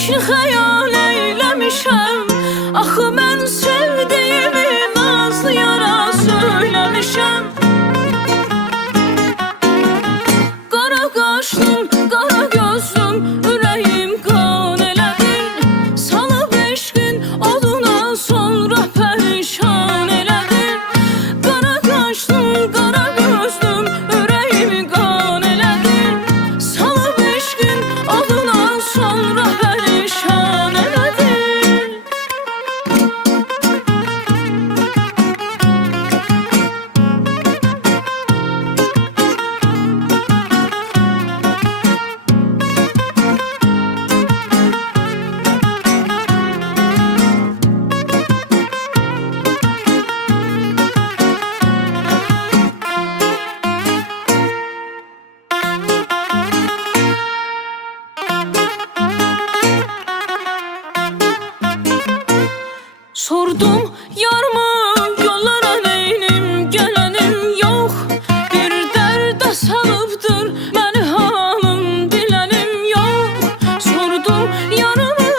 Pişin xəyal eyləmişəm. Axı mən sevdiyimi nazlı yara söyləmişəm. Qara qaşlım, qara gözlüm, ürəyim qan elədin. Salıb eşqin oduna sonra pərişan elədin. Qara qaşlım, qara gözlüm, ürəyim qan elədin. Salıb eşqin oduna sonra pərişan elədin. Sordum yarımı yollara neynim, gələnim yox. Bir dərdə salıbdır məni halım, bilənim yox. Sordum yarımı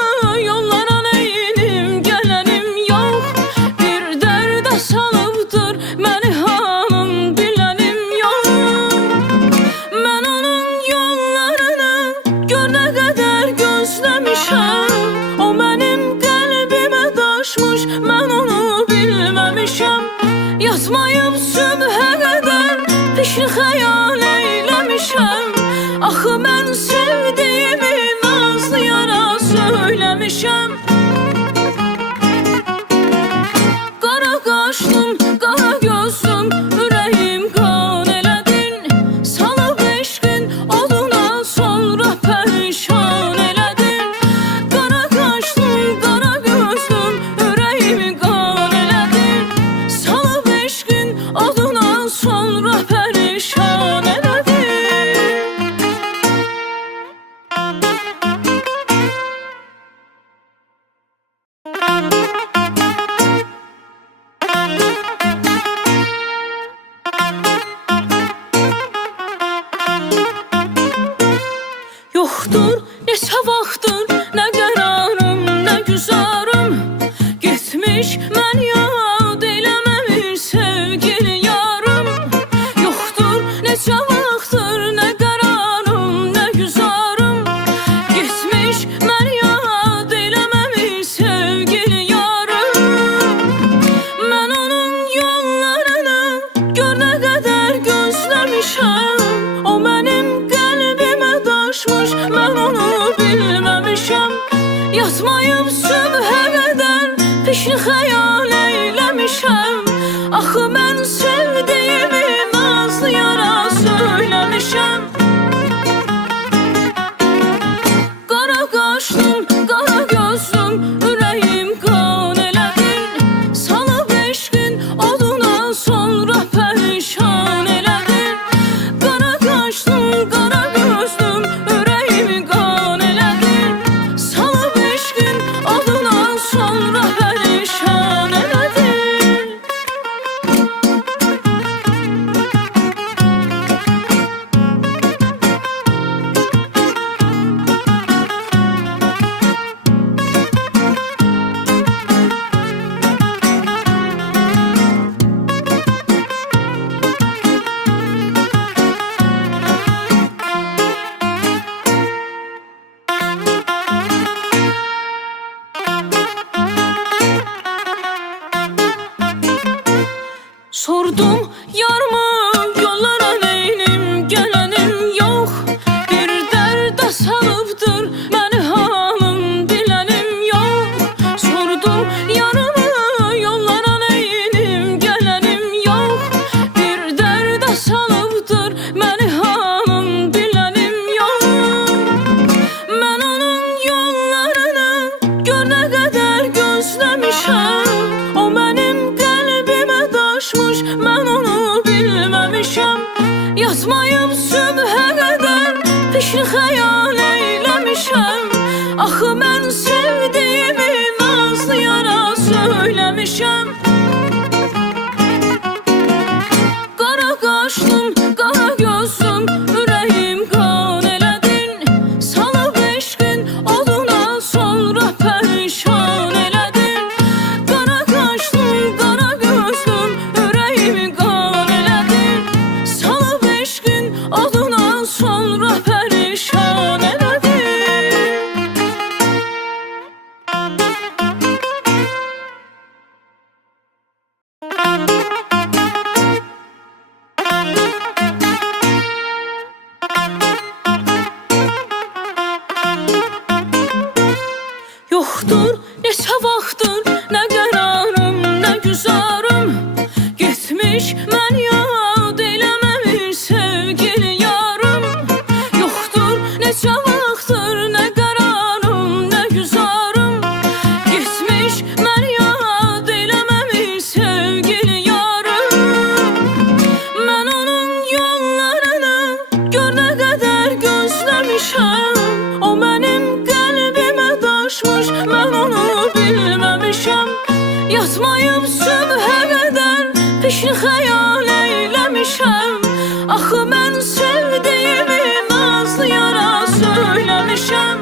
yollara neynim, gələnim yox. Bir dərdə salıbdır məni halım, bilənim yox. Mən onun yollarını gör nə qədər gözləmişəm. O mənim qəlbimə daşmış, mən onu bilməmişəm. Yatmayıb sübhə qədər pişin xəyal eyləmişəm. Axı mən sevdiyimi nazlı yara söyləmişəm. Qara qaşlım, qara gözlüm, ürəyim qan elədin. Salıb eşqin oduna sonra pərişan elədin. Qara qaşlım, qara gözlüm, ürəyim qan elədin. Salıb eşqin oduna sonra pərişan elədin. Yoxdur neçə vaxtdır nə qərarım, nə güzarım. Getmiş mən yad eləməmiş sevgili yarım. Yoxdur neçə vaxtdır nə qərarım, nə güzarım. Getmiş mən yad eləməmiş sevgili yarım. Mən onun yollarını gör nə qədər gözləmişəm. O mənim qəlbimə daşmış, mən onu bilməmişəm. Yatmayıb sübhə qədər pişin xəyal eyləmişəm. Axı mən sevdiyimi nazlı yara söyləmişəm. Qara qaşlım, qara gözlüm, ürəyim qan elədin. Salıb eşqin oduna sonra pərişan elədin. Qara qaşlım, qara gözlüm, ürəyim qan elədin. Salıb eşqin oduna sonra pərişan elədin. Sordum yarımı yollara neynim, gələnim yox. Bir dərdə salıbdır məni halım, bilənim yox. Sordum yarımı yollara neynim, gələnim yox. Bir dərdə salıbdır məni halım, bilənim yox. Mən onun yollarını gör nə qədər gözləmişəm. O mənim qəlbimə daşmış, mən onu bilməmişəm. Yatmayıb sübhə qədər pişin xəyal eyləmişəm. Axı mən sevdiyimi nazlı yara söyləmişəm. Qara qaşlım, qara gözlüm, ürəyim qan elədin. Salıb eşqin oduna Yatmayıb sübhə qədər peşin xəyal eyləmişəm. Axı mən sevdiyimi nazlı yara söyləmişəm.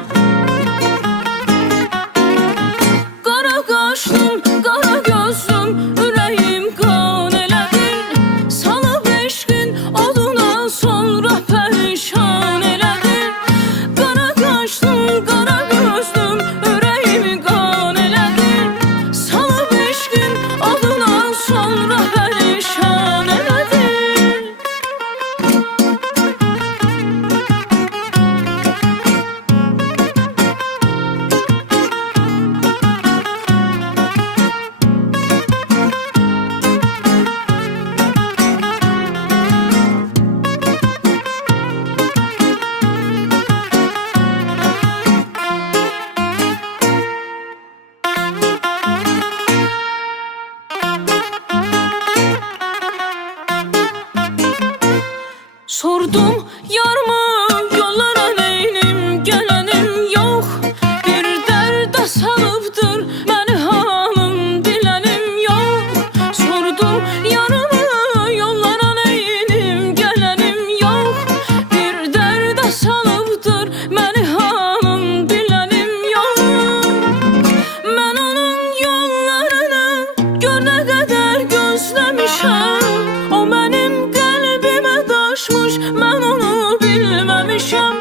Qara qaşlım, qara gözlüm, ürəyim qan elədin. Salıb eşqin oduna sonra pərişan elədin. Qara qaşlım, qara gözlüm, ürəyimi qan elədin. Salıb eşqin oduna sonra pərişan elədin. Sordum yarımı yollara neynim, gələnim yox. Bir dərdə salıbdır məni halım, bilənim yox. Sordum yarımı yollara neynim, gələnim yox. Bir dərdə salıbdır məni halım, bilənim yox. Mən onun yollarını gör nə qədər gözləmişəm. O mənim qəlbimə daşmış, mən onu bilməmişəm.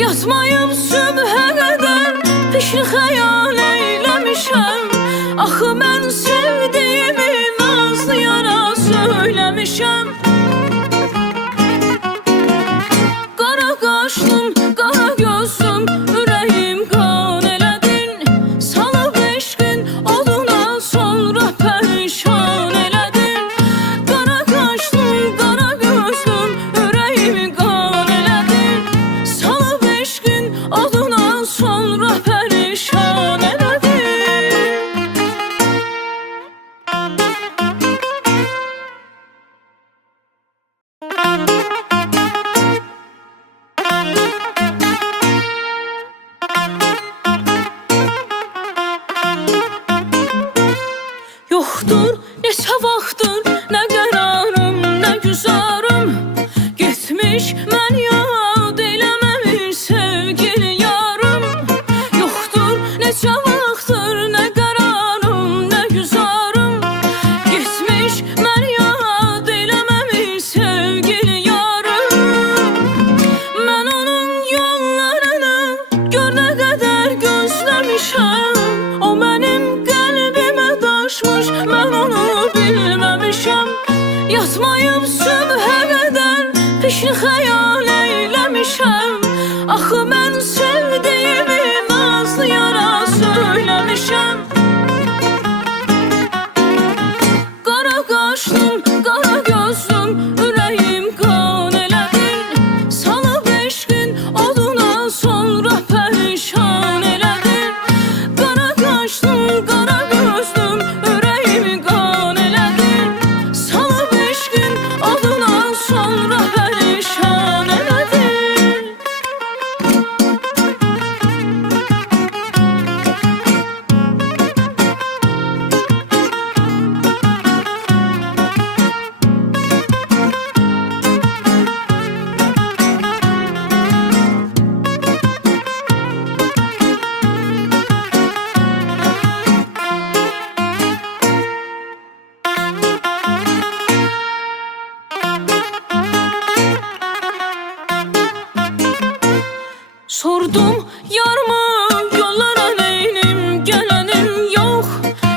Yatmayıb sübhə qədər peşin xəyal eyləmişəm. Axı mən sevdiyimi nazlı yara söyləmişəm. Qara qaşlım, qara gözlüm, ürəyim qan elədin. Salıb eşqin oduna sonra pərişan elədin. Qara qaşlım, qara gözlüm, ürəyimi qan elədin. Salıb eşqin oduna sonra pərişan elədin. Yoxdur neçə vaxtdır nə qərarım, nə güzarım. Getmiş mən yad eləməmiş sevgili yarım. Yoxdur neçə vaxtdır nə qərarım, nə güzarım. Getmiş mən yad eləməmiş sevgili yarım. Mən onun yollarını gör nə qədər gözləmişəm. O mənim qəlbimə daşmış, mən onu bilməmişəm. Yatmayıb sübhə qədər peşin xəyal eyləmişəm. Axı mən sevdiyimi nazlı yara söyləmişəm. Qara qaşlım, qara gözlüm, ürəyim qan elədin. Salıb eşqin oduna sonra pərişan elədin. Qara qaşlım, qara gözlüm, ürəyimi qan elədin. Salıb eşqin oduna sonra pərişan elədin. Sordum yarımı yollara neynim, gələnim yox.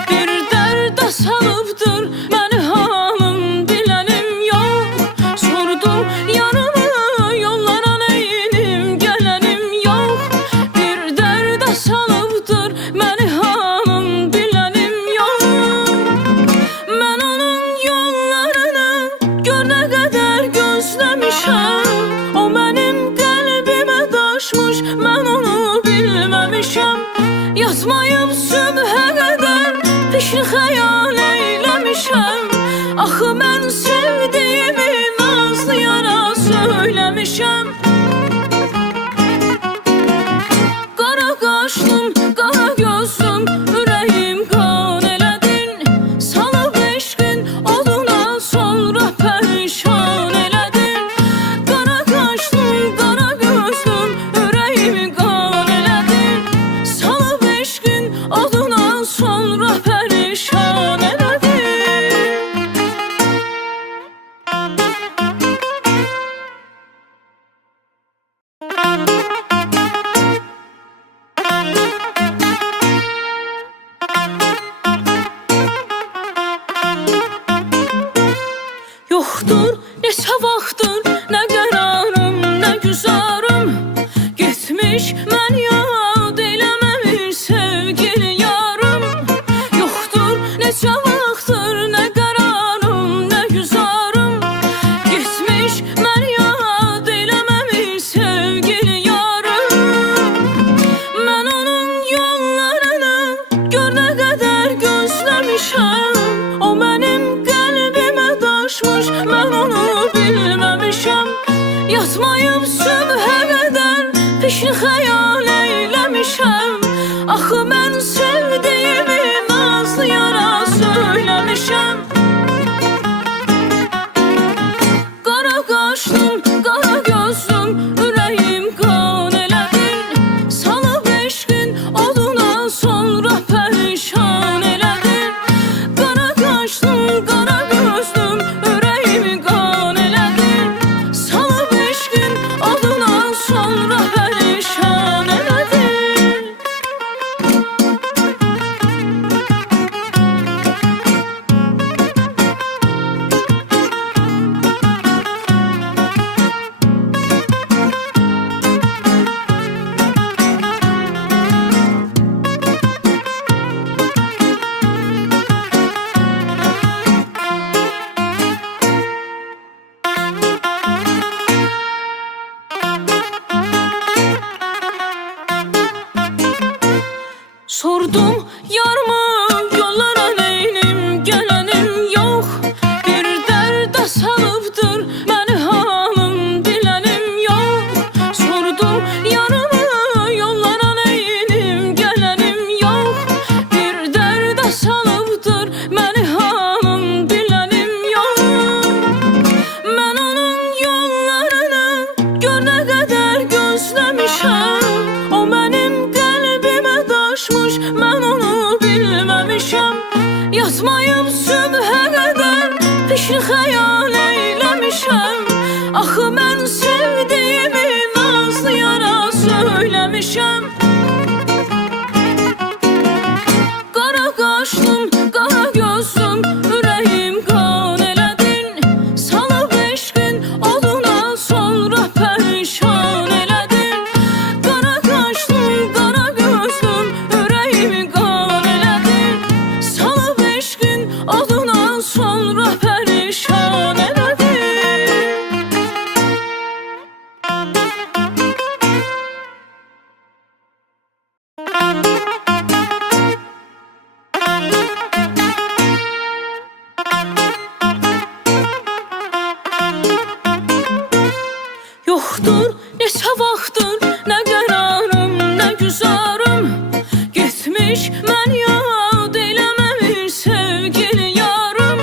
Bir dərdə salıbdır məni halım, bilənim yox. Sordum yarımı yollara neynim, gələnim yox. Bir dərdə salıbdır məni halım, bilənim yox. Mən onun yollarını gör nə qədər gözləmişəm. O mənim qəlbimə daşmış, mən onu bilməmişəm. Yatmayıb sübhə qədər peşin xəyal eyləmişəm. Axı mən sevdiyimi nazlı yara söyləmişəm. Qara qaşlım, qara gözlüm, ürəyim qan elədin. xəyal eyləmişəm. Axı mən sevdiyimi nazlı yara söyləmişəm. Qara qaşlım, qara gözlüm, ürəyim qan elədin. Salıb eşqin oduna sonra pərişan elədin. Qara qaşlım, qara gözlüm, ürəyim qan elədin. Salıb eşqin oduna sonra pərişan elədin. Sordum yarımı yollara neynim, gələnim yox. Bir dərdə salıbdır məni halım, bilənim yox. Sordum yarımı yollara neynim, gələnim yox. Bir dərdə salıbdır məni halım, bilənim yox. Mən onun yollarını gör nə qədər gözləmişəm. O mənim qəlbimə daşmış, mən onu bilməmişəm. Yatmayıb sübhə qədər pişin xəyal eyləmişəm. Axı mən sevdiyimi nazlı yara söyləmişəm. Qara qaşlım, qara gözlüm, ürəyim qan elədin. Salıb eşqin oduna sonra pərişan elədin. Qara qaşlım, qara gözlüm, ürəyimi qan elədin. Salıb eşqin oduna sonra pərişan elədin. Yoxdur neçə vaxtdır nə qərarım, nə güzarım. Getmiş mən yad eləməmiş sevgili yarım.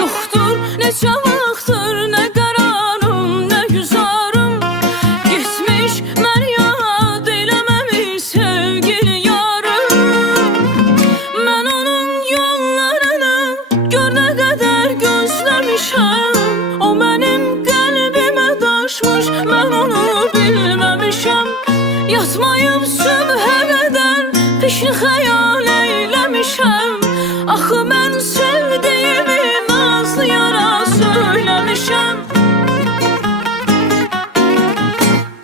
Yoxdur neçə vaxtdır nə qərarım, nə güzarım. Getmiş mən yad eləməmiş sevgili yarım. Mən onun yollarını gör nə qədər gözləmişəm. O mənim qəlbimə daşmış, mən onu bilməmişəm. Yatmayıb sübhə qədər pişin xəyal eyləmişəm. Axı mən sevdiyimi nazlı yara söyləmişəm.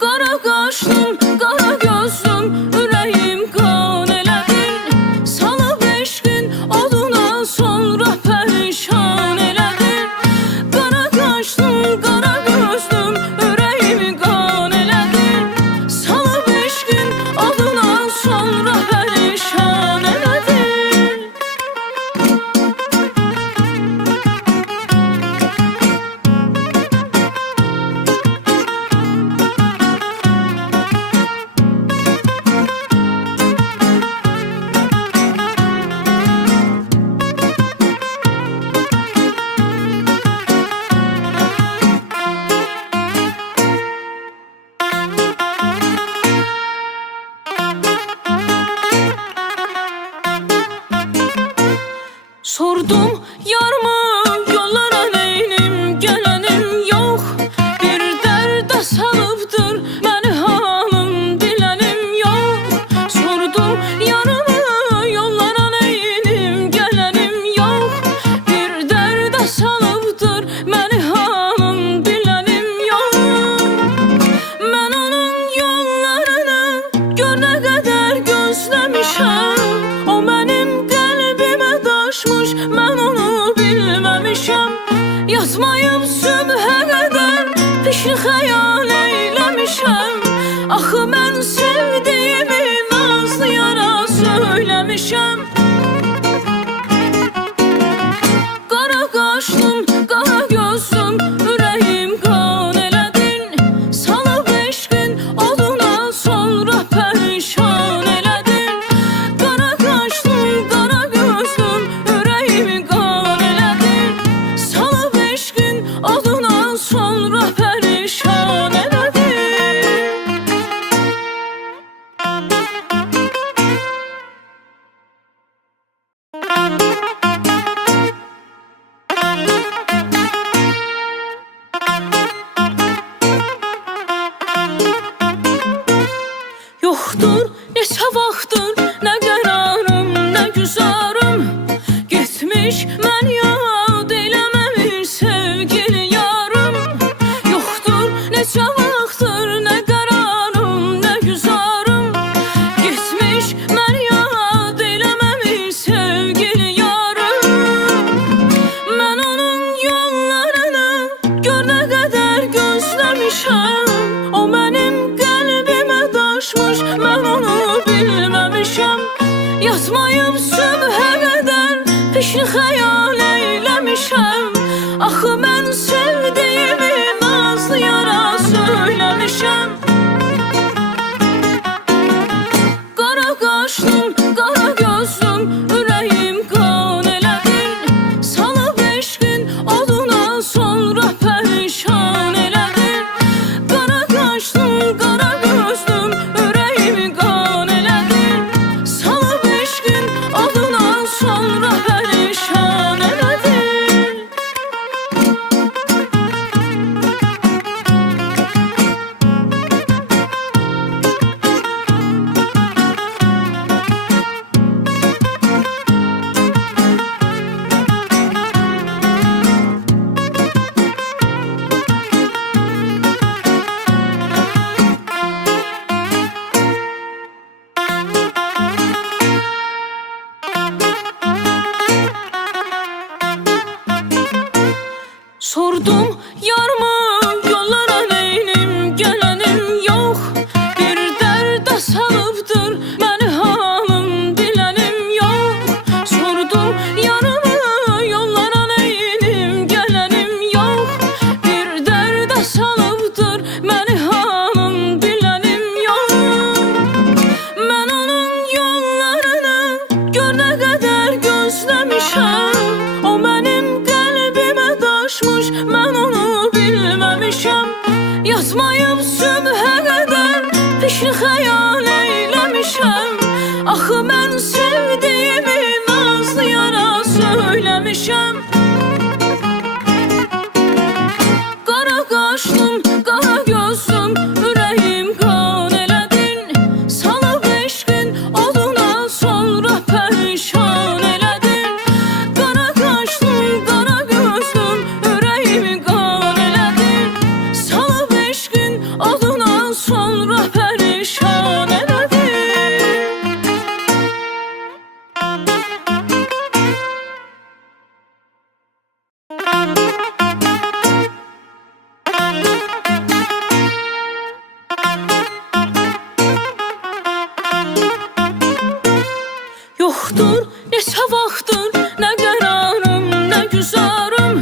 Qara qaşlım, qara gözlüm, ürəyim qan elədin. Salıb eşqin oduna sonra pərişan elədin. Qara qaşlım, qara gözlüm, ürəyimi qan elədin. Salıb eşqin oduna sonra pərişan elədin. Sordum yarımı yollara neynim, gələnim yox. Bir dərdə salıbdır məni halım, bilənim yox. Sordum yarımı yollara neynim, gələnim yox. Bir dərdə salıbdır məni halım, bilənim yox. Mən onun yollarını gör nə qədər gözləmişəm. O mənim qəlbimə daşmış, mən onu bilməmişəm. Yatmayıb sübhə qədər pişin xəyal eyləmişəm. Axı mən sevdiyimi nazlı yara söyləmişəm. Qara qaşlım, qara gözlüm, ürəyim qan elədin. Salıb eşqin oduna son neçə vaxtdır nə qərarım, nə güzarım getmiş, mən yad eləməmiş sevgili yarım. Yoxdur neçə vaxtdır nə qərarım, nə güzarım getmiş, mən yad eləməmiş sevgili yarım. Mən onun yollarını gör nə qədər gözləmişəm, o mənim qəlbimə daşmış, mən onu bilməmişəm. Yatmayıb sübhə qədər peşin xəyal eyləmişəm. Axı mən sevdiyimi nazlı yara söyləmişəm. Qara qaşlım, qara gözlüm, ürəyim qan elədin. Salıb eşqin oduna sonra pərişan elədin. Qara qaşlım, qara gözlüm, ürəyim qan elədin. Salıb eşqin oduna sonra pərişan elədin. Sordum yarımı yollara neynim, gələnim yox. Bir dərdə salıbdır məni halım, bilənim yox. Sordum yarımı yollara neynim, gələnim yox. Bir dərdə salıbdır məni halım, bilənim yox. Mən onun yollarını gör nə qədər gözləmişəm, o mənim qəlbimə daşmış, mən onu bilməmişəm. Yatmayıb sübhə qədər peşin xəyal eyləmişəm. Axı mən sevdiyimi nazlı yara söyləmişəm. Qara qaşlım, qara gözlüm, ürəyim qan elədin. Salıb eşqin oduna sonra pərişan elədin. Qara qaşlım, qara gözlüm, ürəyim qan elədin. Salıb eşqin oduna sonra pərişan elədin. Yoxdur neçə vaxtdır nə qərarım, nə güzarım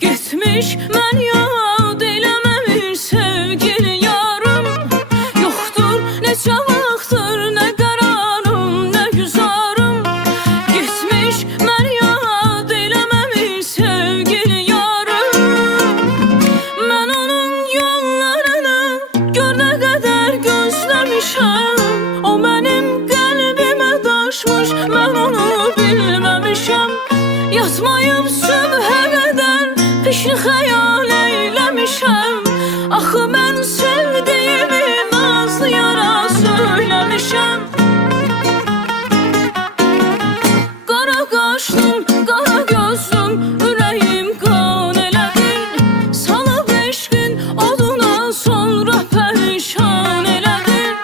getmiş, mən yad eləməmiş sevgili yarım. Yoxdur neçə vaxtdır nə qərarım, nə güzarım getmiş, mən yad eləməmiş sevgili yarım. Mən onun yollarını gör nə qədər gözləmişəm, o mənim qəlbimə daşmış, mən onu bilməmişəm. Yatmayıb sübhə qədər peşin xəyal eyləmişəm. Axı mən sevdiyimi nazlı yara söyləmişəm. Qara qaşlım, qara gözlüm, ürəyim qan elədin. Salıb eşqin oduna sonra pərişan elədin.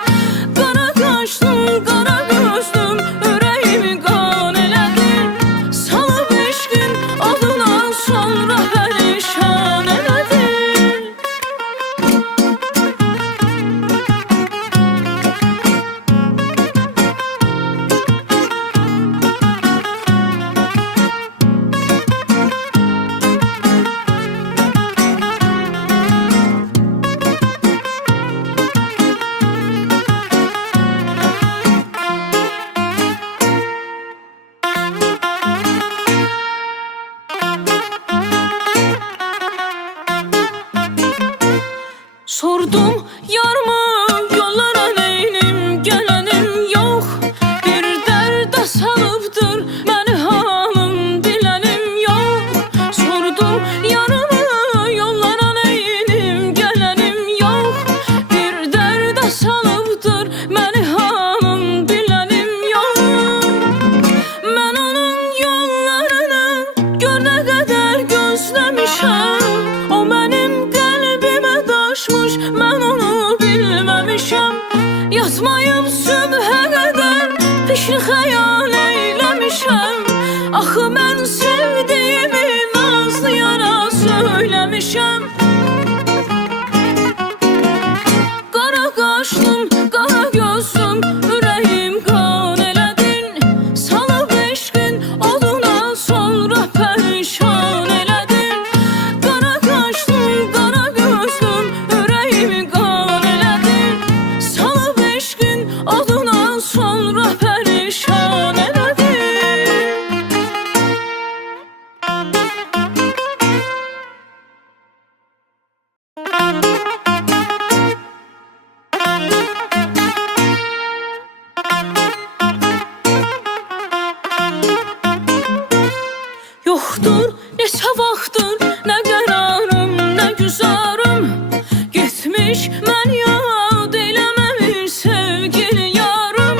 Qara qaşlım, qara gözlüm, ürəyim qan elədin. Salıb eşqin oduna sonra pərişan peşin xəyal eyləmişəm. Axı mən sevdiyimi nazlı yara söyləmişəm. Qara qaşlım, qara gözlüm, ürəyim qan elədin. Salıb eşqin oduna sonra pərişan elədin. Qara qaşlım, qara gözlüm, ürəyimi qan elədin. Salıb eşqin oduna sonra pərişan elədin. Yoxdur neçə vaxtdır nə qərarım, nə güzarım. Getmiş mən yad eləməmiş sevgili yarım.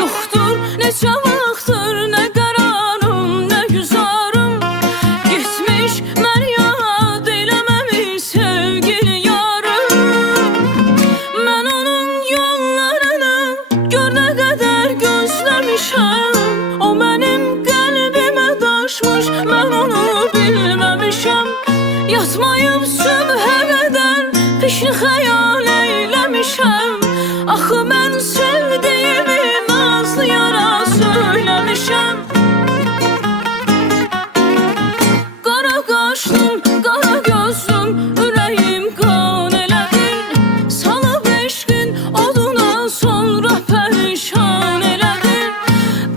Yoxdur neçə vaxtdır nə qərarım, nə güzarım. Getmiş mən yad eləməmiş sevgili yarım. Mən onun yollarını gör nə qədər gözləmişəm. O mənim qəlbimə daşmış, mən onu bilməmişəm. Yatmayıb sübhə qədər peşin xəyal eyləmişəm. Axı mən sevdiyimi nazlı yara söyləmişəm. Qara qaşlım, qara gözlüm, ürəyim qan elədin. Salıb eşqin oduna sonra pərişan elədin.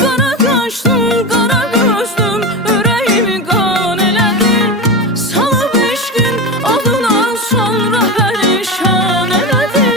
Qara qaşlım, qara gözlüm, ürəyimi qan elədin. Salıb eşqin oduna sonra pərişan elədin.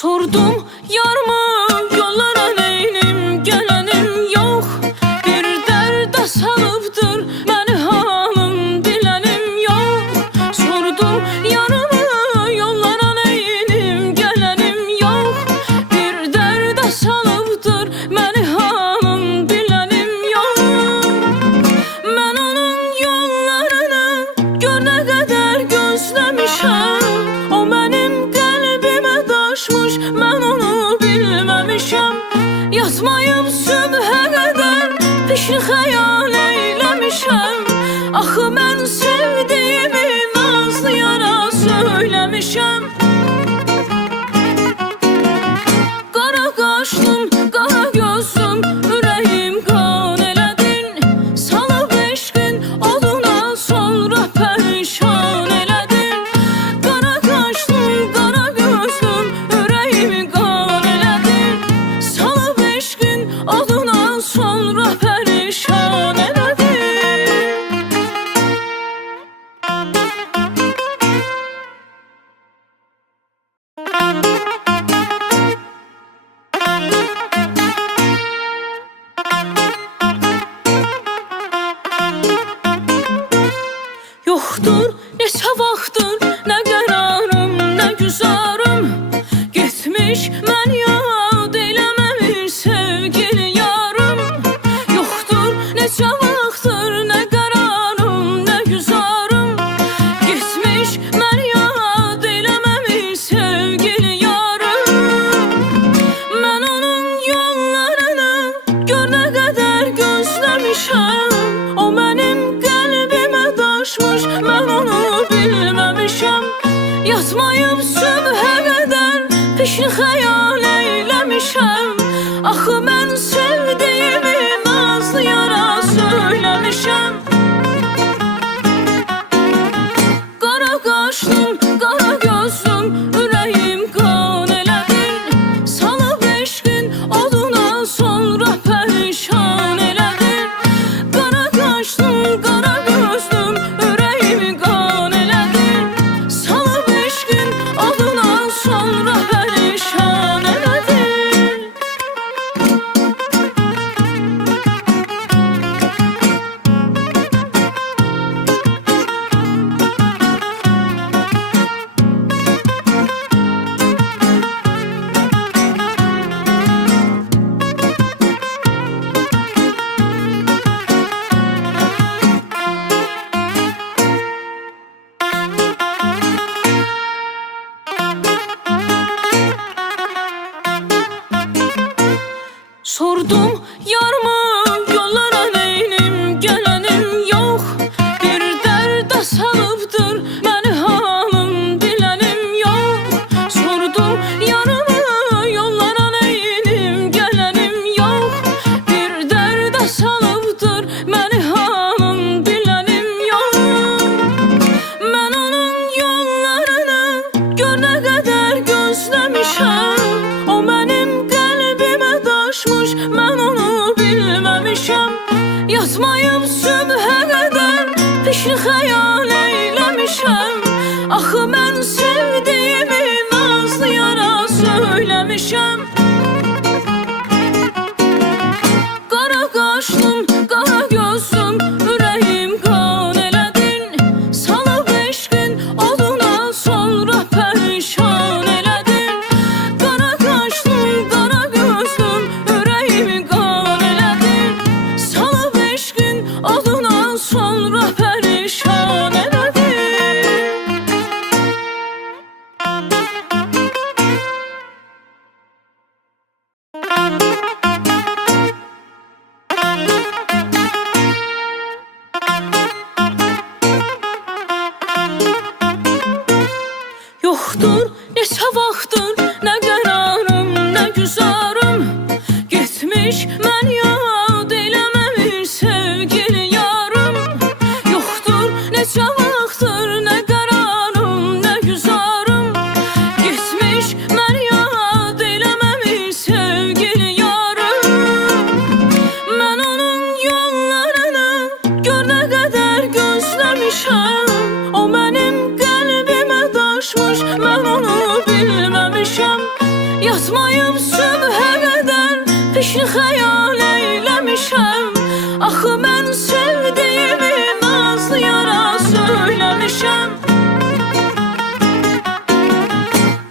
Sordum yarımı yollara neynim, gələnim yox. Bir dərdə salıbdır məni halım, bilənim yox. Sordum yarımı yollara neynim, gələnim yox. Bir dərdə salıbdır məni halım, bilənim yox. Mən onun yollarını gör nə qədər gözləmişəm. O mənim qəlbimə daşmış, mən onu bilməmişəm. Yatmayıb sübhə qədər peşin xəyal eyləmişəm. Axı mən sevdiyimi nazlı yara söyləmişəm. Qara qaşlım, qara gözlüm, ürəyim qan elədin. Salıb eşqin oduna sonra pərişan elədin. Qara qaşlım, qara gözlüm, ürəyimi qan elədin. Salıb eşqin oduna sonra pərişan elədin. Yoxdur neçə vaxtdır nə qərarım, nə güzarım. Getmiş mən yad eləməmiş sevgili yarım. Yoxdur neçə vaxtdır nə qərarım, nə güzarım. Getmiş mən yad eləməmiş sevgili yarım. Mən onun yollarını gör nə qədər gözləmişəm. O mənim qəlbimə daşmış, mən onu bilməmişəm. Yatmayıb sübhə qədər peşin xəyal eyləmişəm. Axı mən sevdiyimi nazlı yara söyləmişəm. Qara qaşlım, qara gözlüm, ürəyim qan elədin. Salıb eşqin oduna sonra pərişan elədin. Qara qaşlım, qara gözlüm, ürəyimi qan elədin. Salıb eşqin oduna sonra pərişan elədin. Sordum yarımı yollara neynim, gelenim yok. Bir dərdə salıbdır məni halım, bilənim yok. Sordum yarımı yollara neynim, gelenim yok. Bir dərdə salıbdır məni halım, bilənim yok. Mən onun yollarını gör nə qədər gözləmişəm. O mənim qəlbimə daşmış, mən onu bilməmişəm. Yatmayıb sübhə qədər pişli xəyal eyləmişəm. Axı mən sevdiyimi nazlı yara söyləmişəm. Qara qaşlım, qara gözlüm, ürəyim qan elədin. Salıb eşqin oduna sonra pərişan elədin. Qara qaşlım, qara gözlüm, ürəyim qan elədin. Salıb eşqin oduna sonra pərişan elədin. Yoxdur neçə vaxtdır nə qərarım, nə güzarım. Getmiş mən yad eləməmiş sevgili yarım. Yoxdur neçə vaxtdır nə qərarım, nə güzarım. Getmiş mən yad eləməmiş sevgili yarım. Mən onun yollarını gör nə qədər gözləmişəm. O mənim qəlbimə daşmış, mən onu bilməmişəm. Yatmayıb sübhə qədər pişli xəyal eyləmişəm. Axı mən sevdiyimi nazlı yara söyləmişəm.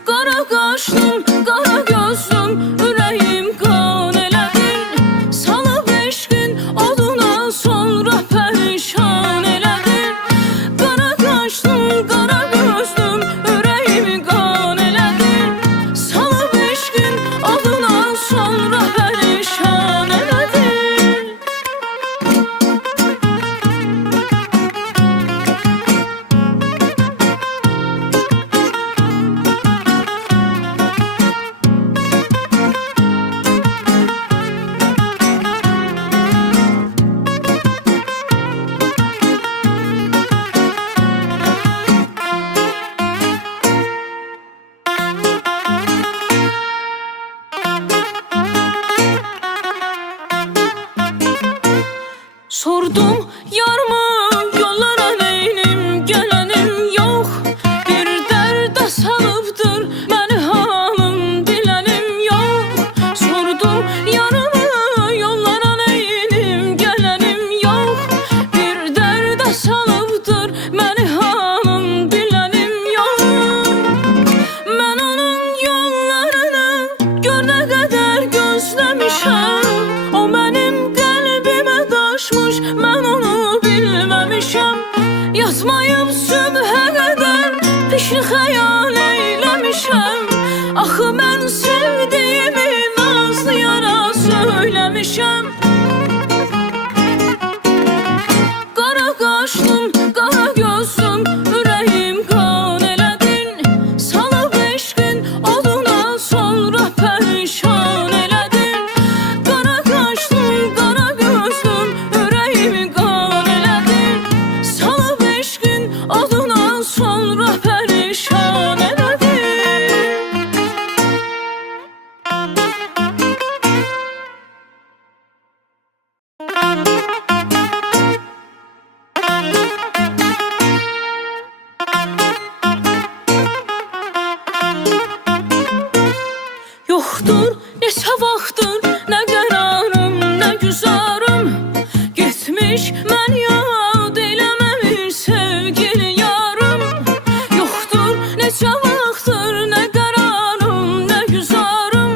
Qara qaşlım, qara gözlüm, ürəyim qan elədin. Salıb eşqin oduna sonra pərişan elədin. Qara qaşlım, qara gözlüm, ürəyim qan elədin. Salıb eşqin oduna sonra pərişan elədin. Sordum yarımı yollara neynim, gelenim yok. Bir dərdə salıbdır məni halım, bilənim yok. Sordum yarımı yollara neynim, gelenim yok. Bir dərdə salıbdır məni halım, bilənim yok. Mən onun yollarını gör nə qədər gözləmişəm. O mənim qəlbimə daşmış, mən onu bilməmişəm. Yatmayıb sübhə qədər pişli xəyal eyləmişəm. Axı mən sevdiyimi nazlı yara söyləmişəm. Qara qaşlım, qara gözlüm, ürəyim qan elədin. Salıb eşqin oduna sonra pərişan elədin. Qara qaşlım, qara gözlüm, ürəyim qan elədin. Salıb eşqin oduna sonra pərişan elədin. Yoxdur neçə vaxtdır nə qərarım, nə güzarım. Getmiş mən yad eləməmiş sevgili yarım. Yoxdur neçə vaxtdır nə qərarım, nə güzarım.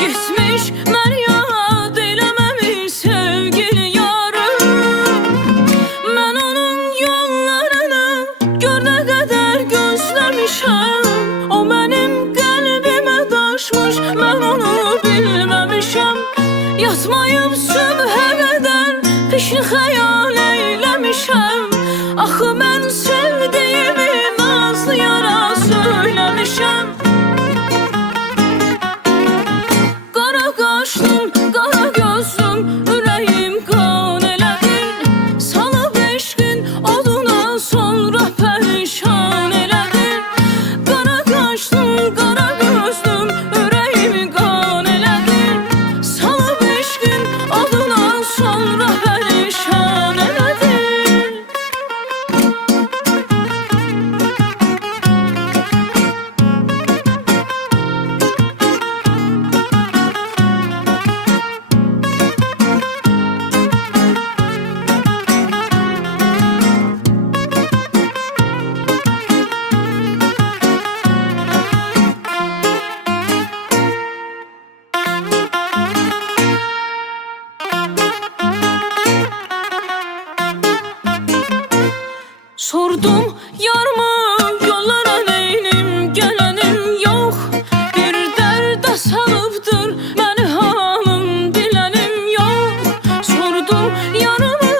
Getmiş mən yad eləməmiş sevgili yarım. Mən onun yollarını gör nə qədər gözləmişəm. O mənim qəlbimə daşmış, mən onu bilməmişəm. Yatmayıb sübhə qədər peşin xəyal eyləmişəm. Axı mən sevdiyimi nazlı yara söyləmişəm. Qara qaşlım, qara gözlüm, ürəyim qan elədin. Salıb eşqin oduna sonra pərişan elədin. Qara qaşlım, qara gözlüm, ürəyimi qan elədin. Salıb eşqin oduna sonra pərişan elədin. Sordum yarımı yollara neynim, gələnim yox. Bir dərdə salıbdır məni halım, bilənim yox. Sordum yarımı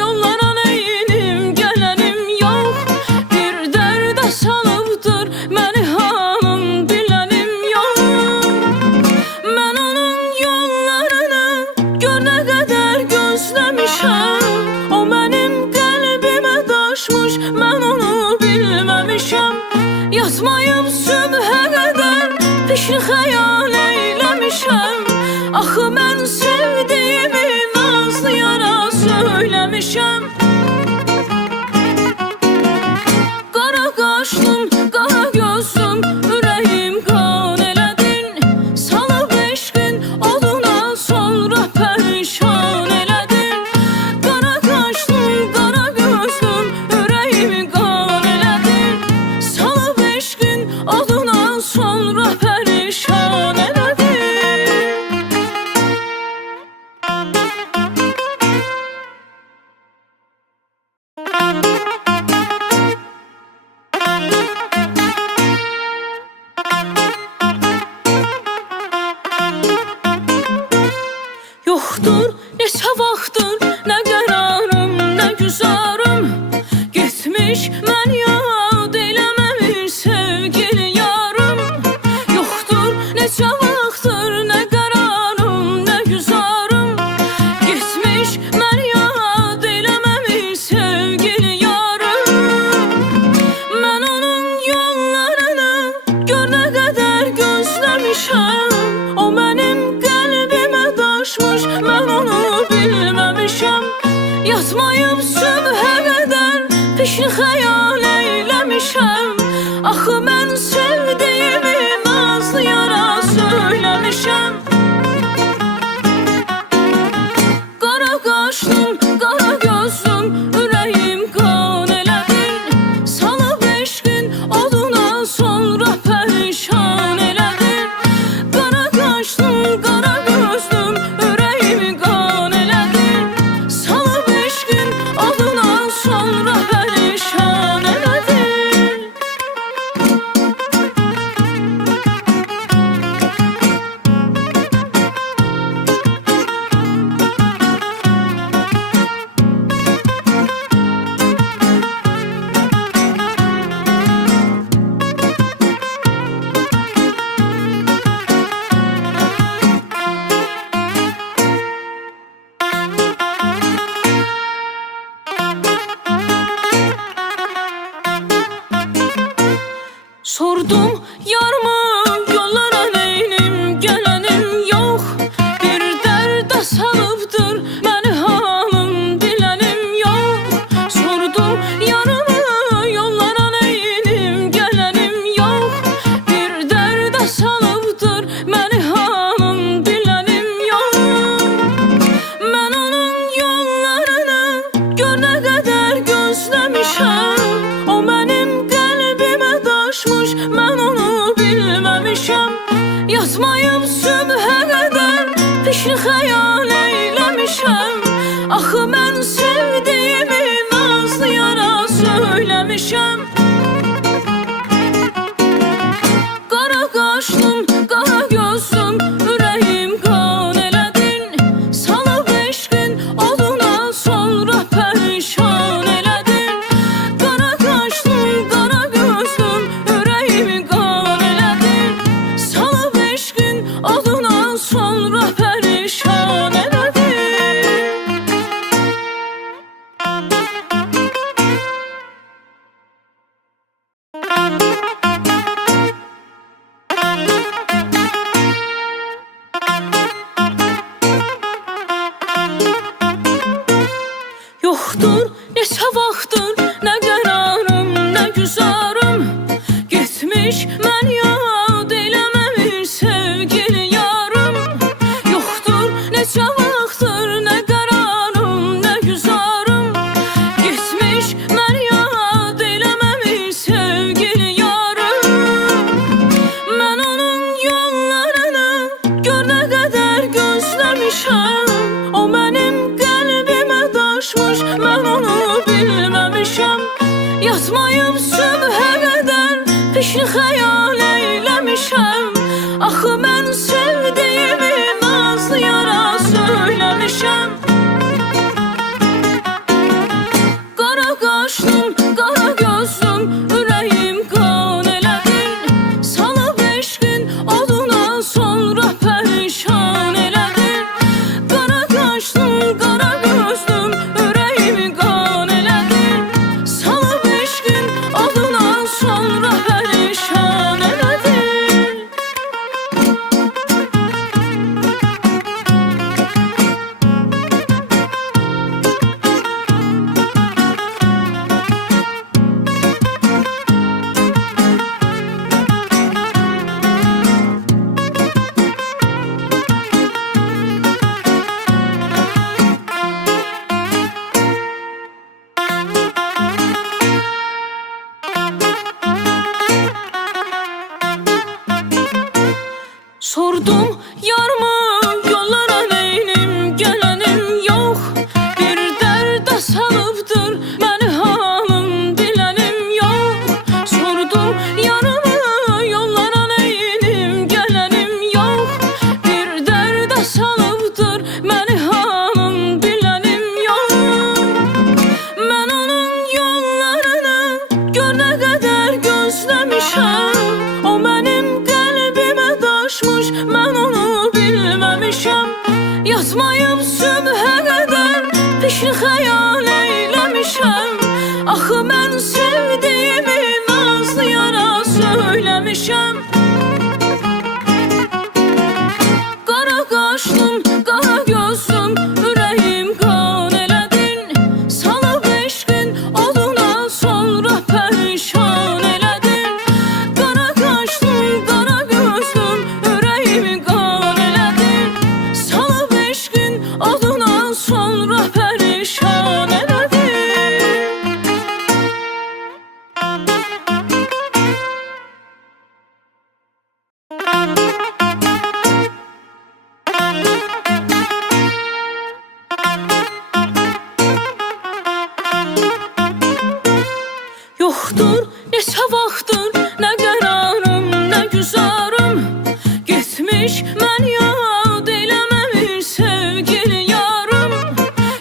yollara neynim, gələnim yox. Bir dərdə salıbdır məni halım, bilənim yox. Mən onun yollarını gör nə qədər gözləmişəm. O mənim qəlbimə daşmış, mən onu bilməmişəm. Yatmayıb sübhə qədər peşin xəyal eyləmişəm. Axı mən sevdiyimi nazlı yara söyləmişəm. Qara qaşlım, qara gözlüm, ürəyim qan elədin. Salıb eşqin oduna sonra pərişan elədin. Qara qaşlım, qara gözlüm, ürəyimi qan elədin. Salıb eşqin oduna sonra pərişan elədin. Yoxdur neçə vaxtdır nə qərarım, nə güzarım. Getmiş mən yad eləməmiş sevgili yarım. Yoxdur neçə vaxtdır nə qərarım, nə güzarım. Getmiş mən yad eləməmiş sevgili yarım. Mən onun yollarını gör nə qədər gözləmişəm. O mənim qəlbimə daşmış, mən onu bilməmişəm. Yatmayıb sübhə qədər peşin xəyal eyləmişəm. Axı mən sevdiyimi nazlı yara söyləmişəm. Qara qaşlım, qara gözlüm, ürəyim qan elədin. Salıb eşqin oduna sonra pərişan elədin. Qara qaşlım, qara gözlüm, ürəyimi qan elədin. Salıb eşqin oduna sonra pərişan elədin. Sordum yarımı yollara neynim, gələnim yox. Bir dərdə salıbdır məni halım, bilənim yox. Sordum yarımı yollara neynim, gələnim yox. Bir dərdə salıbdır məni halım, bilənim yox. Mən onun yollarını gör nə qədər gözləmişəm. O mənim qəlbimə daşmış, mən onu bilməmişəm. Yatmayıb sübhə qədər peşin xəyal eyləmişəm. Axı mən sevdiyimi nazlı yara söyləmişəm. Qara qaşlım, qara gözlüm, ürəyim qan elədin. Yoxdur neçə vaxtdır nə qərarım, nə güzarım. Getmiş mən yad eləməmiş sevgili yarım. Yoxdur neçə vaxtdır nə qərarım, nə güzarım. Getmiş mən yad eləməmiş sevgili yarım. Mən onun yollarını gör nə qədər gözləmişəm. O mənim qəlbimə daşmış, mən onu bilməmişəm. Yatmayıb sübhə qədər pişni xəyal eyləmişəm. Axı mən sevdiyimi nazlı yara söyləmişəm. Qara qaşlım, qara gözlüm, ürəyim qan elədin. Salıb eşqin oduna sonra pərişan elədin. Qara qaşlım, qara gözlüm, ürəyim qan elədin. Salıb eşqin oduna sonra pərişan elədin. Sordum yarımı yollara neynim, gələnim yox. Bir dərdə salıbdır məni halım, dilənim yox. Sordum yarımı yollara neynim, gələnim yox. Bir dərdə salıbdır məni halım, dilənim yox. Mən onun yollarını gör nə qədər gözləmişəm. O mənim qəlbimə daşmış, mən onu bilməmişəm. Yatmayıb sübhə qədər pişni xəyal eyləmişəm. Axı mən sevdiyimi nazlı yara söyləmişəm. Qara qaşlım, qara gözlüm, ürəyim qan elədin. Salıb eşqin oduna sonra pərişan elədin. Qara qaşlım, qara gözlüm, ürəyim qan elədin. Salıb eşqin oduna sonra pərişan elədin. Yoxdur neçə vaxtdır nə qərarım, nə güzarım. Getmiş mən yad eləməmiş sevgili yarım.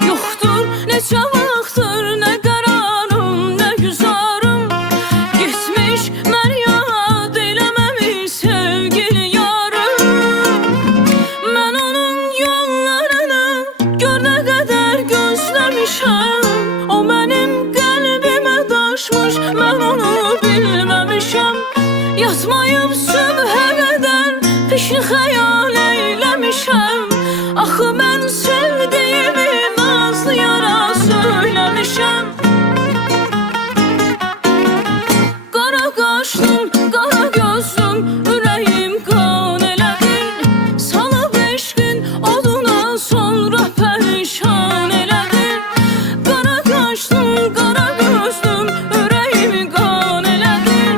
Yoxdur neçə vaxtdır nə qərarım, nə güzarım. Getmiş mən yad eləməmiş sevgili yarım. Mən onun yollarını gör nə qədər gözləmişəm. O mənim qəlbimə daşmış, mən onu bilməmişəm. Yatmayıb sübhə qədər pişni xəyal eyləmişəm. Axı mən sevdiyimi nazlı yara söyləmişəm. Qara qaşlım, qara gözlüm, ürəyim qan elədin. Salıb eşqin oduna sonra pərişan elədin. Qara qaşlım, qara gözlüm, ürəyim qan elədin.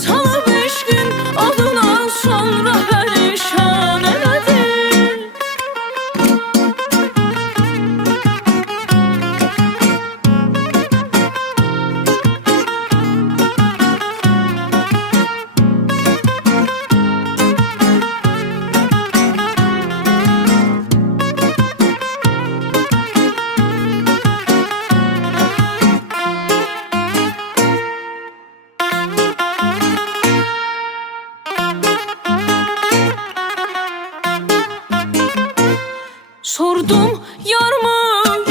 Salıb eşqin oduna sonra pərişan elədin. Sordum yarımı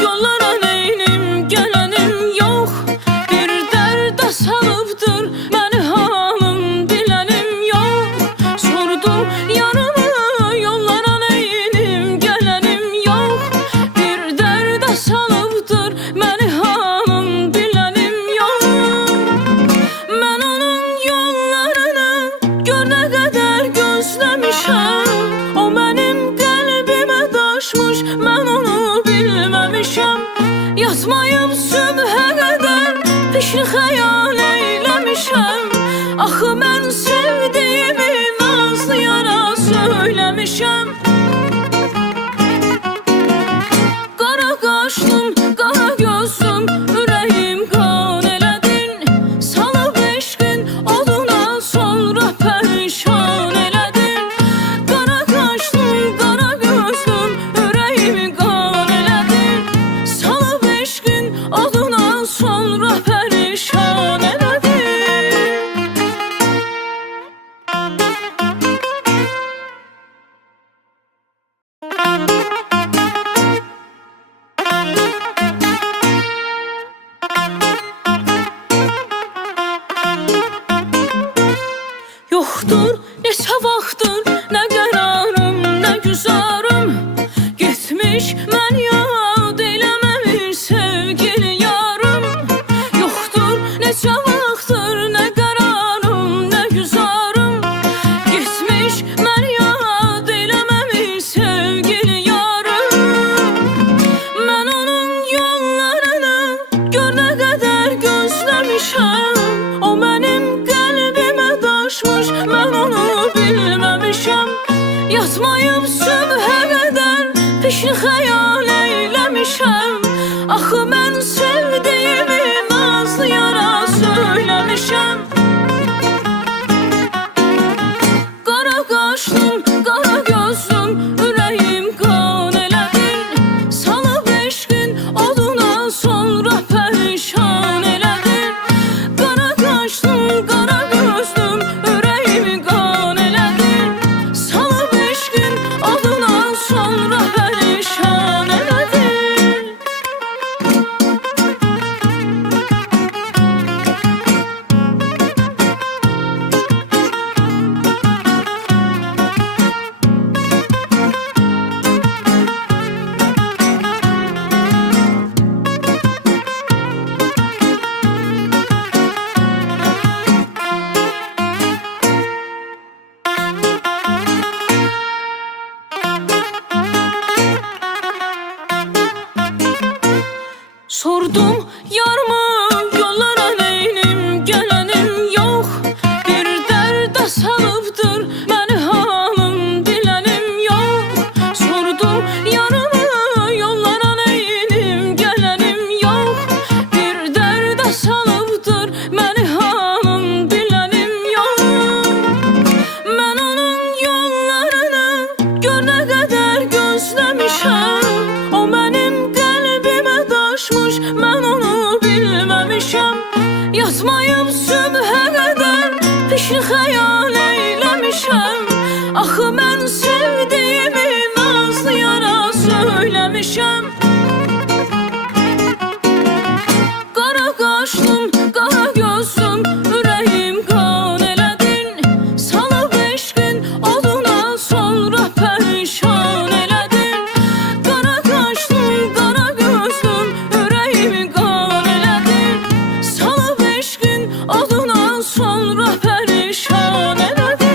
yollara neynim, gələnim yox. Bir dərdə salıbdır məni halım, dilənim yox. Sordum yarımı yollara neynim, gələnim yox. Bir dərdə salıbdır məni halım. daşmış, mən onu bilməmişəm. Yatmayıb sübhə qədər pişin xəyal eyləmişəm. Axı mən sevdiyimi nazlı yara söyləmişəm. Qara qaşlım, qara gözlüm, ürəyim qan elədin. Salıb eşqin oduna sonra pərişan elədin. Qara qaşlım, qara gözlüm, ürəyim qan elədin. Salıb eşqin oduna sonra pərişan elədin. Yoxdur neçə vaxtdır nə qərarım, nə güzarım. Getmiş mən yad eləməmiş sevgili yarım. Yoxdur neçə vaxtdır nə qərarım, nə güzarım. Getmiş mən yad eləməmiş sevgili yarım. Mən onun yollarını gör nə qədər gözləmişəm. O mənim qəlbimə daşmış, mən onu bilməmişəm. Yatmayıb sübhə qədər pişin xəyal eyləmişəm. Axı mən sevdiyimi nazlı yara söyləmişəm. Qara qaşlım, qara gözlüm, ürəyim qan elədin. Salıb eşqin oduna sonra pərişan elədin. Qara qaşlım, qara gözlüm, ürəyim qan elədin. Salıb eşqin oduna sonra pərişan elədin. Sordum yarımı yollara neynim, gələnim yox. Bir dərdə salıbdır məni halım, bilənim yox. Sordum yarımı yollara neynim, gələnim yox. Bir dərdə salıbdır məni halım, bilənim yox. Mən onun yollarını gör nə qədər gözləmişəm. O mənim qəlbimə daşmış, mən onu bilməmişəm. Yatmayıb sübhə qədər pişin xəyal eyləmişəm. Axı mən sevdiyimi nazlı yara söyləmişəm. Qara qaşlım, qara gözlüm, ürəyim qan elədin. Salıb eşqin oduna sonra pərişan elədin. Qara qaşlım, qara gözlüm, ürəyim qan elədin. Salıb eşqin oduna sonra pərişan elədin.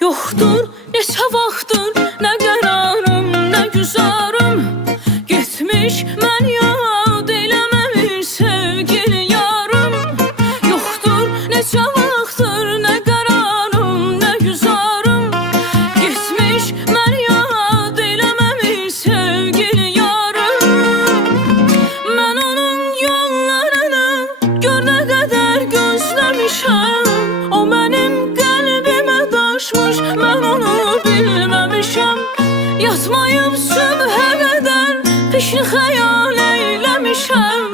Yoxdur neçə vaxtdır nə qərarım, nə güzarım. Getmiş mən yad eləməmiş sevgili yarım. Yoxdur neçə vaxtdır nə qərarım, nə güzarım. Getmiş mən yad eləməmiş sevgili yarım. Mən onun yollarını gör nə qədər gözləmişəm. O mənim qəlbimə daşmış, mən onu bilməmişəm. Yatmayıb sübhə qədər pişin xəyal eyləmişəm.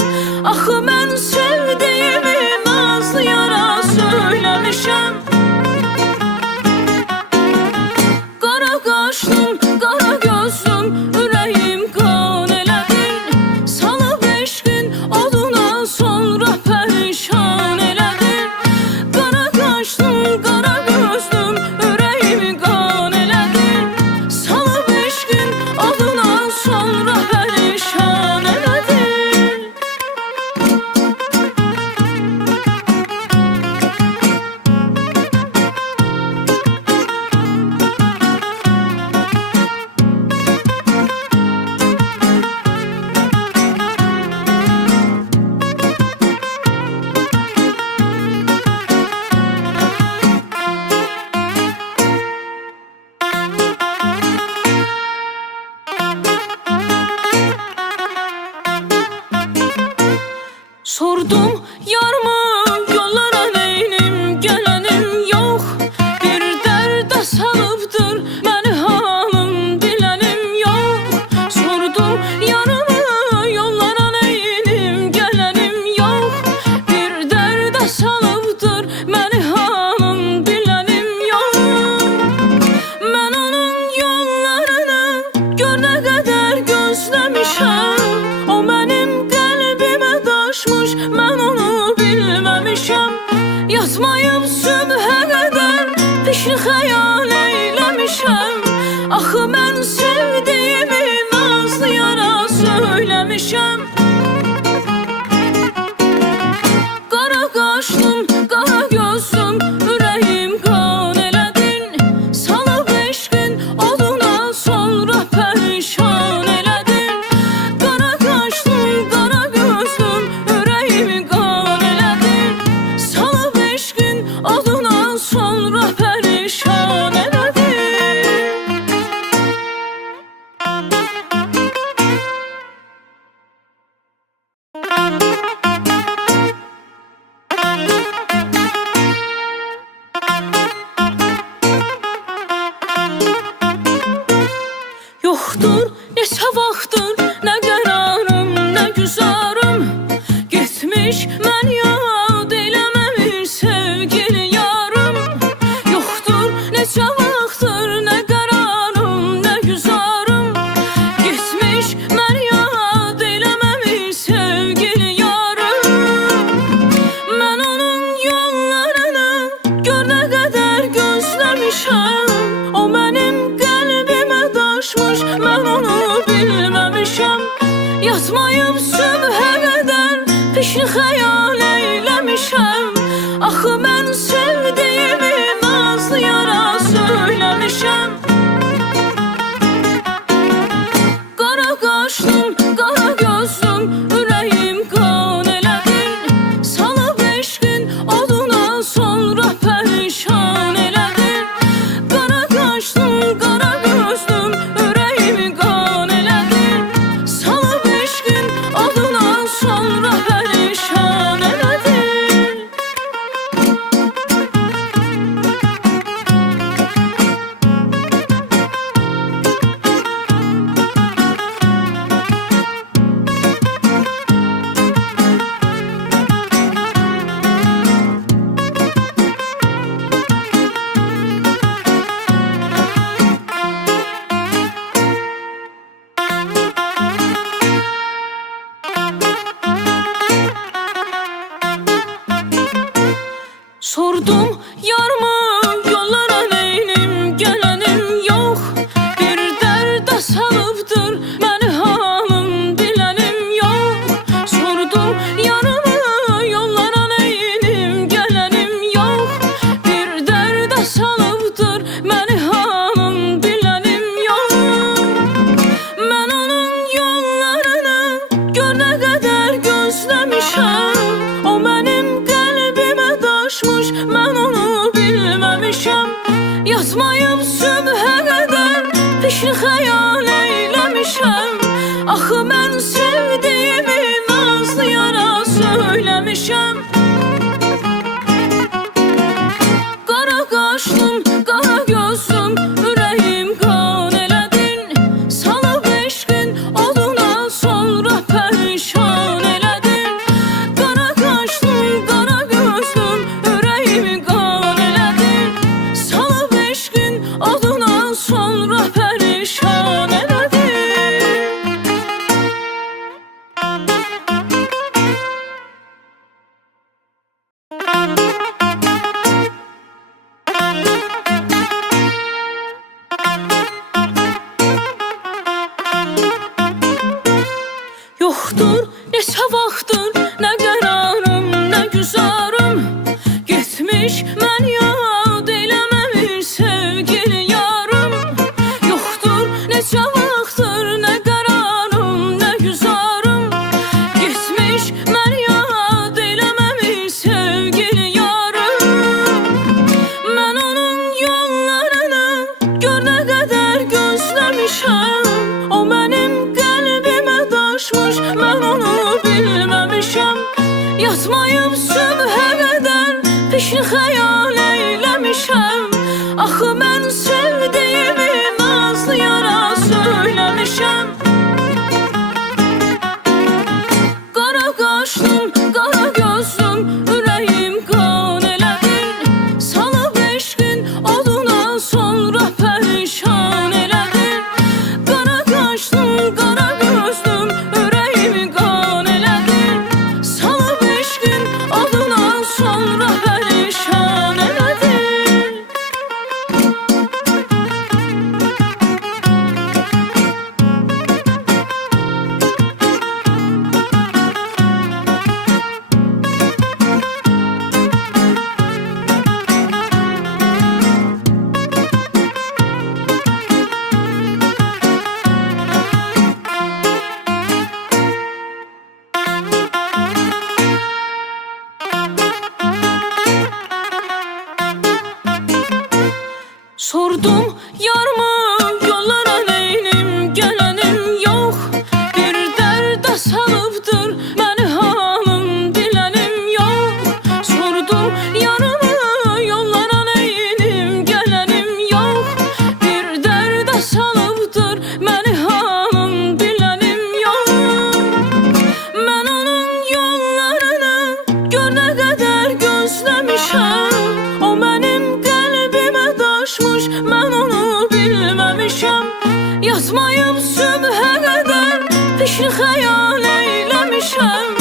Axı mən sevdiyimi nazlı yara söyləmişəm. Qara qaşlım, qara gözlüm, ürəyim qan elədin. Salıb eşqin oduna sonra pərişan elədin. Qara qaşlım, qara gözlüm, ürəyim qan elədin. Yatmayıb sübhə qədər peşin xəyal eyləmişəm. Axı mən sevdiyimi nazlı yara söyləmişəm. Qara qaşlım, qara gözlüm, ürəyim qan elədin. Salıb eşqin oduna sonra pərişan elədin. Qara qaşlım, qara gözlüm, ürəyimi qan elədin. Salıb eşqin oduna sonra pərişan elədin. Yoxdur neçə vaxtdır nə qərarım, nə güzarım. Getmiş mən yad eləməmiş sevgili yarım. Yoxdur neçə vaxtdır nə qərarım, nə güzarım. Getmiş mən yad eləməmiş sevgili yarım. Mən onun yollarını gör nə qədər gözləmişəm. O mənim qəlbimə daşmış, mən onu bilməmişəm. Yatmayıb sübhə qədər peşin xəyal eyləmişəm. Axı mən sevdiyimi nazlı yara söyləmişəm. Qara qaşlım, qara gözlüm, ürəyim qan elədin. Salıb eşqin oduna sonra pərişan elədin. Qara qaşlım, qara gözlüm, ürəyimi qan elədin. Salıb eşqin oduna sonra pərişan elədin. Sordum yarımı yollara neynim, gələnim yox. Bir dərdə salıbdır məni halım, bilənim yox. Sordum yarımı yollara neynim, gələnim yox. Bir dərdə salıbdır məni halım, bilənim yox. Mən onun yollarını gör nə qədər gözləmişəm. O mənim qəlbimə daşmış, mən onu bilməmişəm. Yatmayıb sübhə qədər peşin xəyal eyləmişəm. Axı mən sevdiyimi nazlı yara söyləmişəm. Qara qaşlım, qara gözlüm, ürəyim qan elədin. Salıb eşqin oduna sonra pərişan elədin. Qara qaşlım, qara gözlüm, ürəyimi qan elədin. Salıb eşqin oduna sonra pərişan elədin. Yoxdur neçə vaxtdır nə qərarım, nə güzarım. Getmiş mən yad eləməmiş sevgili yarım. Yoxdur neçə vaxtdır nə qərarım, nə güzarım. Getmiş mən yad eləməmiş sevgili yarım. Mən onun yollarını gör nə qədər gözləmişəm. O mənim qəlbimə daşmış, mən onu bilməmişəm. Yatmayıb sübhə qədər peşin xəyal eyləmişəm. Axı mən sevdiyimi nazlı yara söyləmişəm. Qara qaşlım, qara gözlüm, ürəyim qan elədin. Salıb eşqin oduna sonra pərişan elədin. Qara qaşlım, qara gözlüm, ürəyimi qan elədin. Salıb eşqin oduna sonra pərişan Yatmayıb sübhə qədər pişli xəyal eyləmişəm.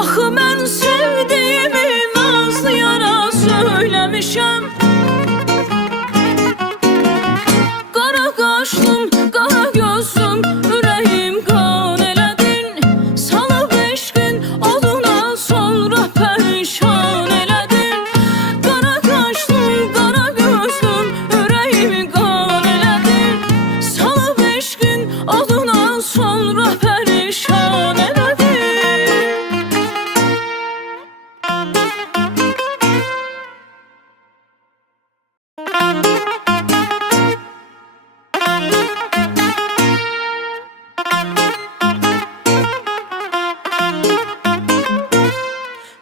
Axı mən sevdiyimi nazlı yara söyləmişəm. Qara qaşlım, qara gözlüm, ürəyim qan elədin. Salıb eşqin oduna sonra pərişan elədin. Qara qaşlım, qara gözlüm, ürəyim qan elədin. Salıb eşqin oduna sonra pərişan elədin.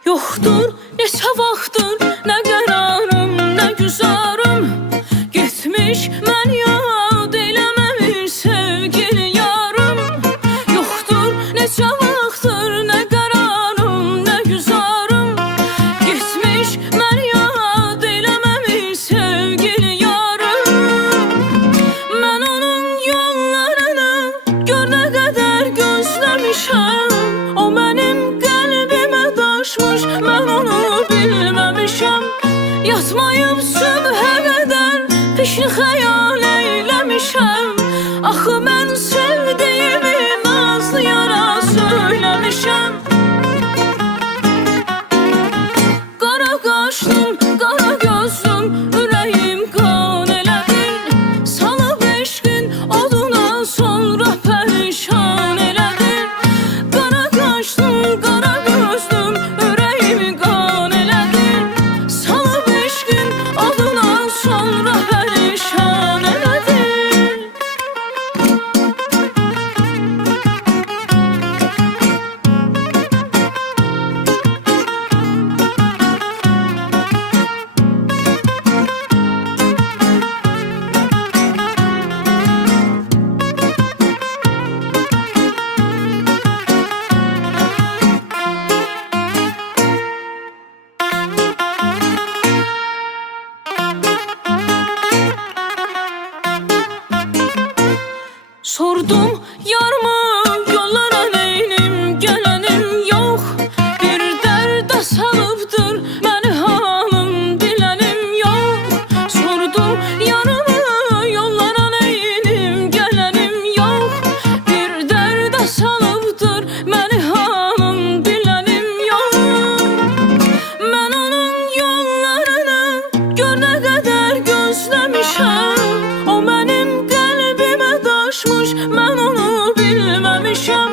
Yoxdur neçə vaxtdır nə qərarım, nə güzarım. Getmiş mən yad eləməmiş sevgili yarım. Yoxdur neçə vaxtdır nə qərarım, nə güzarım. Getmiş mən yad eləməmiş sevgili yarım. Mən onun yollarını gör nə qədər gözləmişəm. O mənim qəlbimə daşmış, mən onu bilməmişəm. Yatmayıb sübhə qədər pişli xəyal eyləmişəm. Axı mən sevdiyimi nazlı yara söyləmişəm. Qara qaşlım, qara gözlüm, ürəyim qan elədin. Salıb eşqin oduna sonra pərişan elədin. Qara qaşlım, qara gözlüm, ürəyim qan elədin. Salıb eşqin oduna sonra pərişan elədin. Sordum yarımı yollara neynim, gələnim yox. Bir dərdə salıbdır məni halım, bilənim yox. Sordum yarımı yollara neynim, gələnim yox. Bir dərdə salıbdır məni halım, bilənim yox. Mən onun yollarını gör nə qədər gözləmişəm. O mənim qəlbimə daşmış, mən onu bilməmişəm.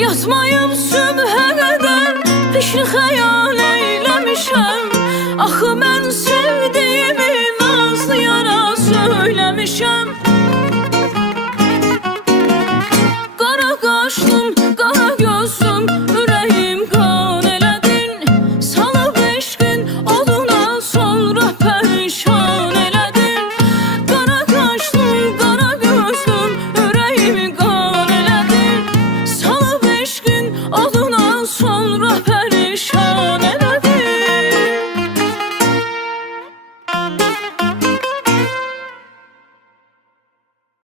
Yatmayıb sübhə qədər pişli xəyal eyləmişəm. Axı mən